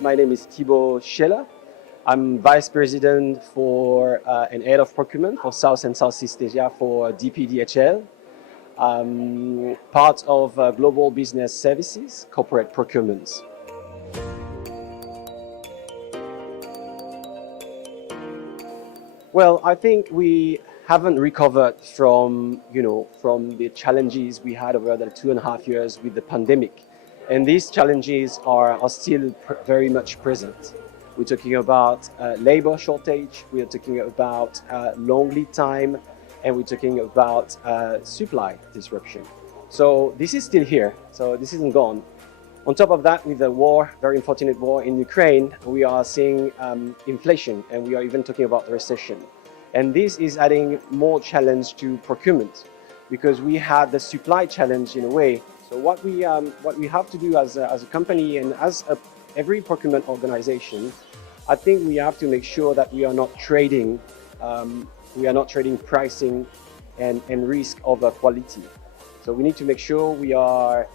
My name is Thibaut Scheller. I'm Vice President for and Head of Procurement for South and Southeast Asia for DHL. Part of Global Business Services, Corporate Procurements. Well, I think we haven't recovered from the challenges we had over the 2.5 years with the pandemic. And these challenges are still very much present. We're talking about labor shortage, we are talking about long lead time, and we're talking about supply disruption. So this is still here, so this isn't gone. On top of that, with the war, very unfortunate war in Ukraine, we are seeing inflation, and we are even talking about recession. And this is adding more challenge to procurement, because we had the supply challenge in a way. So what we have to do as a company and as every procurement organization, I think we have to make sure that we are not trading pricing and risk over quality. So we need to make sure we are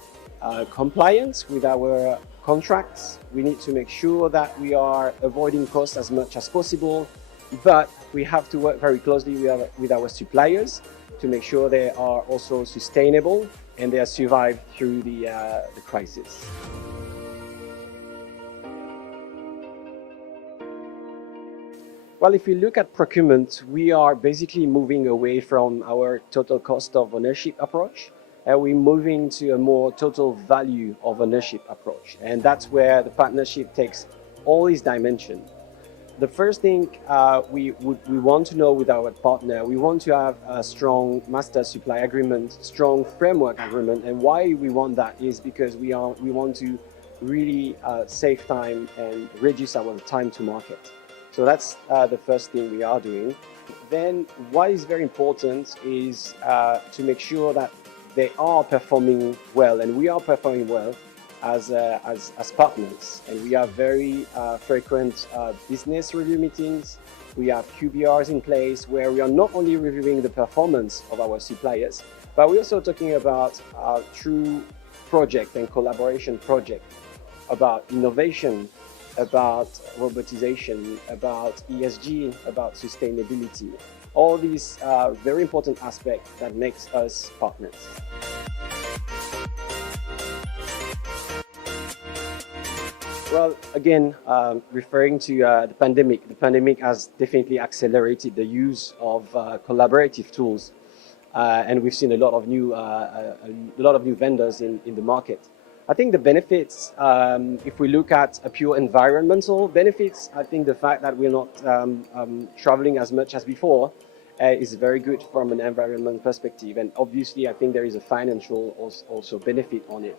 compliant with our contracts. We need to make sure that we are avoiding costs as much as possible, but we have to work very closely with our suppliers to make sure they are also sustainable and they have survived through the crisis. Well, if we look at procurement, we are basically moving away from our total cost of ownership approach, and we're moving to a more total value of ownership approach. And that's where the partnership takes all these dimensions. The first thing we want to know with our partner, we want to have a strong master supply agreement, strong framework agreement. And why we want that is because we want to really save time and reduce our time to market. So that's the first thing we are doing. Then what is very important is to make sure that they are performing well, and we are performing well as partners. And we have very frequent business review meetings. We have QBRs in place where we are not only reviewing the performance of our suppliers, but we're also talking about true project and collaboration project, about innovation, about robotization, about ESG, about sustainability. All these very important aspects that makes us partners. Well, again, referring to the pandemic has definitely accelerated the use of collaborative tools, and we've seen a lot of new vendors in the market. I think the benefits, if we look at a pure environmental benefits, I think the fact that we're not traveling as much as before is very good from an environment perspective. And obviously, I think there is a financial also benefit on it.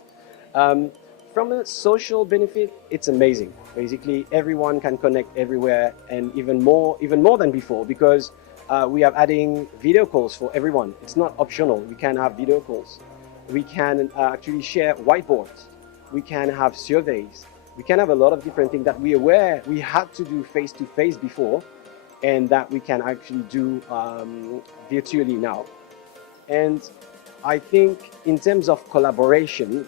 From a social benefit, it's amazing. Basically, everyone can connect everywhere, and even more than before, because we are adding video calls for everyone. It's not optional. We can have video calls. We can actually share whiteboards. We can have surveys. We can have a lot of different things that we had to do face-to-face before, and that we can actually do virtually now. And I think in terms of collaboration,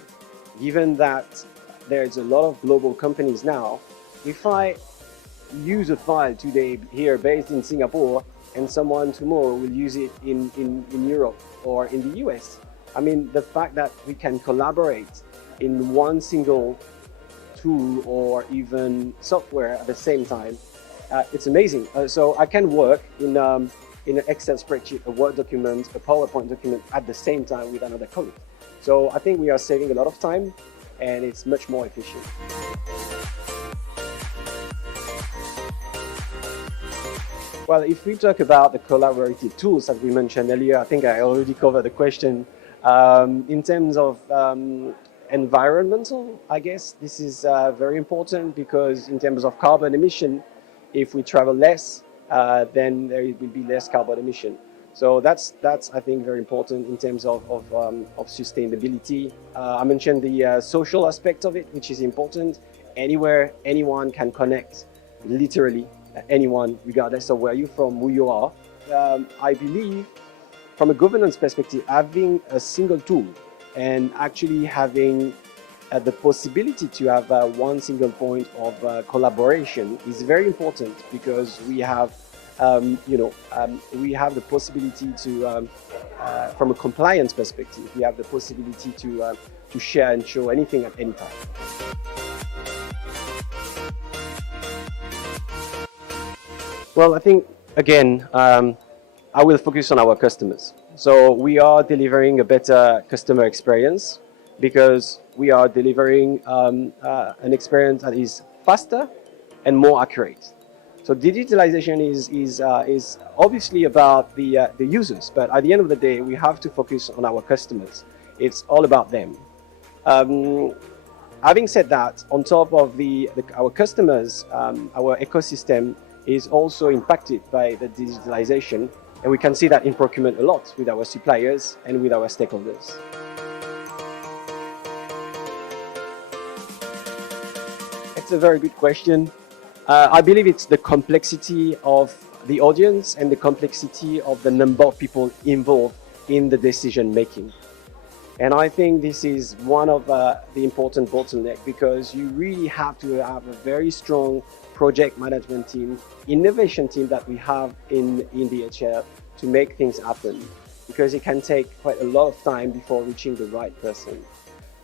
given that there's a lot of global companies now, if I use a file today here based in Singapore and someone tomorrow will use it in Europe or in the US, I mean, the fact that we can collaborate in one single tool or even software at the same time, it's amazing. So I can work in an Excel spreadsheet, a Word document, a PowerPoint document at the same time with another colleague. So I think we are saving a lot of time, and it's much more efficient. Well, if we talk about the collaborative tools, as we mentioned earlier, I think I already covered the question. In terms of environmental, I guess this is very important, because in terms of carbon emission, if we travel less, then there will be less carbon emission. So that's I think very important in terms of sustainability. I mentioned the social aspect of it, which is important. Anywhere, anyone can connect, literally anyone, regardless of where you're from, who you are. I believe, from a governance perspective, having a single tool and actually having the possibility to have one single point of collaboration is very important, because we have, we have the possibility to, from a compliance perspective, we have the possibility to share and show anything at any time. Well, I think, again, I will focus on our customers. So we are delivering a better customer experience because we are delivering an experience that is faster and more accurate. So digitalization is obviously about the users, but at the end of the day, we have to focus on our customers. It's all about them. Having said that, on top of our customers, our ecosystem is also impacted by the digitalization, and we can see that in procurement a lot with our suppliers and with our stakeholders. It's a very good question. I believe it's the complexity of the audience and the complexity of the number of people involved in the decision making. And I think this is one of the important bottlenecks, because you really have to have a very strong project management team, innovation team that we have in DHL to make things happen, because it can take quite a lot of time before reaching the right person.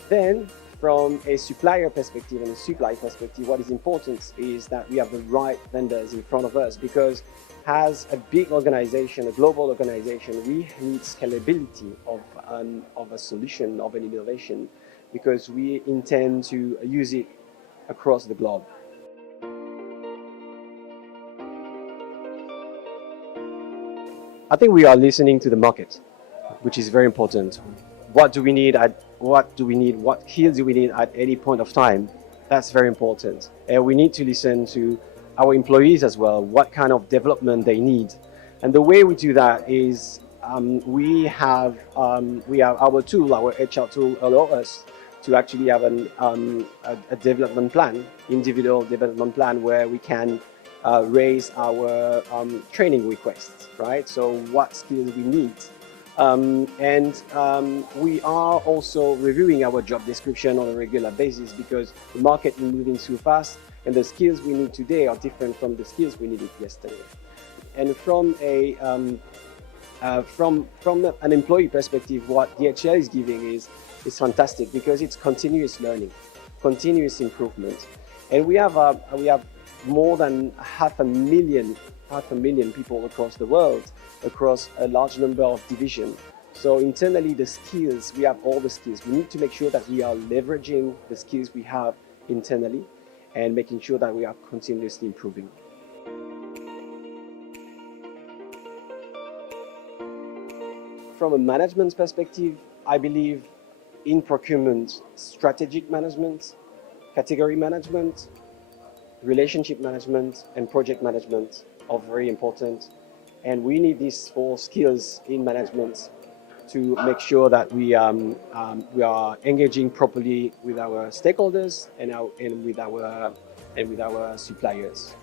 Then, from a supplier perspective and a supply perspective, what is important is that we have the right vendors in front of us, because as a big organization, a global organization, we need scalability of a solution, of an innovation, because we intend to use it across the globe. I think we are listening to the market, which is very important. What do we need? What skills do we need at any point of time? That's very important. And we need to listen to our employees as well, what kind of development they need. And the way we do that is we have our tool, our HR tool, allow us to actually have a development plan, individual development plan, where we can raise our training requests, right? So what skills we need. We are also reviewing our job description on a regular basis, because the market is moving so fast, and the skills we need today are different from the skills we needed yesterday. And from an employee perspective, what DHL is giving is fantastic, because it's continuous learning, continuous improvement, and we have more than half a million people across the world, across a large number of divisions. So internally, the skills, we have all the skills. We need to make sure that we are leveraging the skills we have internally and making sure that we are continuously improving. From a management perspective, I believe in procurement, strategic management, category management, relationship management, and project management are very important. And we need these 4 skills in management to make sure that we are engaging properly with our stakeholders and with our suppliers.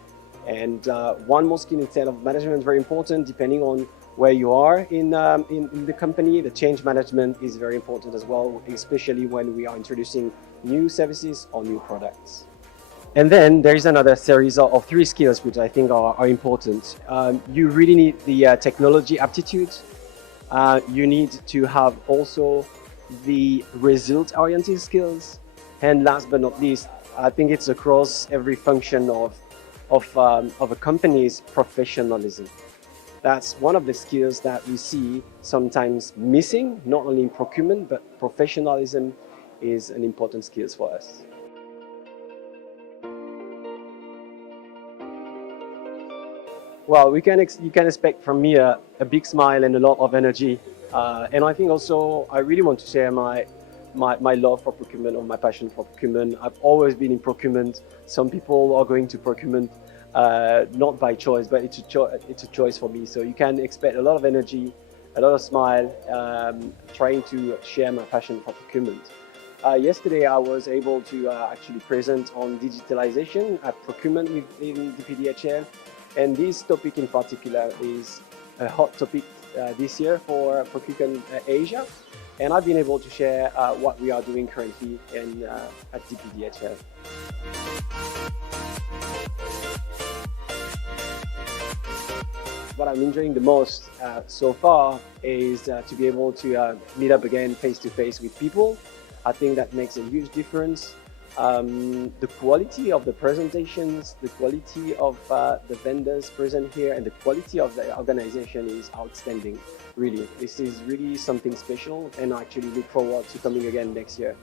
And one more skill instead of management is very important, depending on where you are in the company. The change management is very important as well, especially when we are introducing new services or new products. And then there is another series of 3 skills which I think are important. You really need the technology aptitude. You need to have also the result-oriented skills. And last but not least, I think it's across every function of a company's professionalism. That's one of the skills that we see sometimes missing, not only in procurement, but professionalism is an important skill for us. Well, you can expect from me a big smile and a lot of energy. And I think also I really want to share my love for procurement, or my passion for procurement. I've always been in procurement. Some people are going to procurement not by choice, but it's a choice for me. So you can expect a lot of energy, a lot of smile, trying to share my passion for procurement. Yesterday, I was able to actually present on digitalization at procurement within DHL. And this topic in particular is a hot topic this year for Procurecon Asia. And I've been able to share what we are doing currently at DPDHL. What I'm enjoying the most so far is to be able to meet up again face to face with people. I think that makes a huge difference. The quality of the presentations, the quality of the vendors present here, and the quality of the organization is outstanding. Really, this is really something special, and I actually look forward to coming again next year.